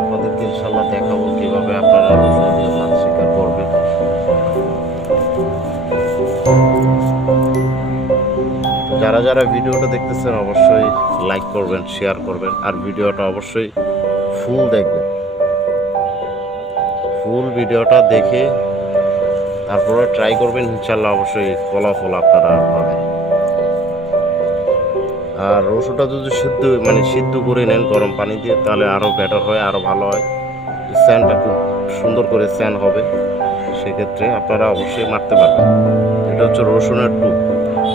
আপনাদেরকে ইনশাল্লাহ দেখাবো কীভাবে আপনারা রসুন দিয়ে মাছ শিকার করবেন। যারা যারা ভিডিওটা দেখতেছেন অবশ্যই লাইক করবেন, শেয়ার করবেন, আর ভিডিওটা অবশ্যই ফুল দেখবেন। ফুল ভিডিওটা দেখে তারপরে ট্রাই করবেন, ইনশাল্লাহ অবশ্যই ফলাফল আপনারা পাবেন। আর রসুনটা যদি সিদ্ধ করে নেন গরম পানি দিয়ে, তাহলে আরও বেটার হয়, আরও ভালো হয়। স্যানটা খুব সুন্দর করে স্যান হবে, সেক্ষেত্রে আপনারা অবশ্যই মারতে পারবেন। এটা হচ্ছে রসুনের টুক।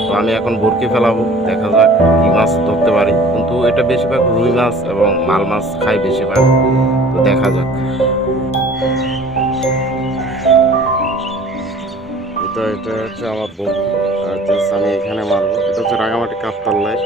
তো আমি এখন বরকি ফেলাবো, দেখা যাক কি মাছ ধরতে পারি। কিন্তু এটা বেশিরভাগ রুই মাছ এবং মাল মাছ খাই বেশিরভাগ, তো দেখা যাক। এটা হচ্ছে আমার বরকি, আর জাস্ট আমি এখানে মারবো। এটা হচ্ছে রাঙামাটি কাপ্তার লাই।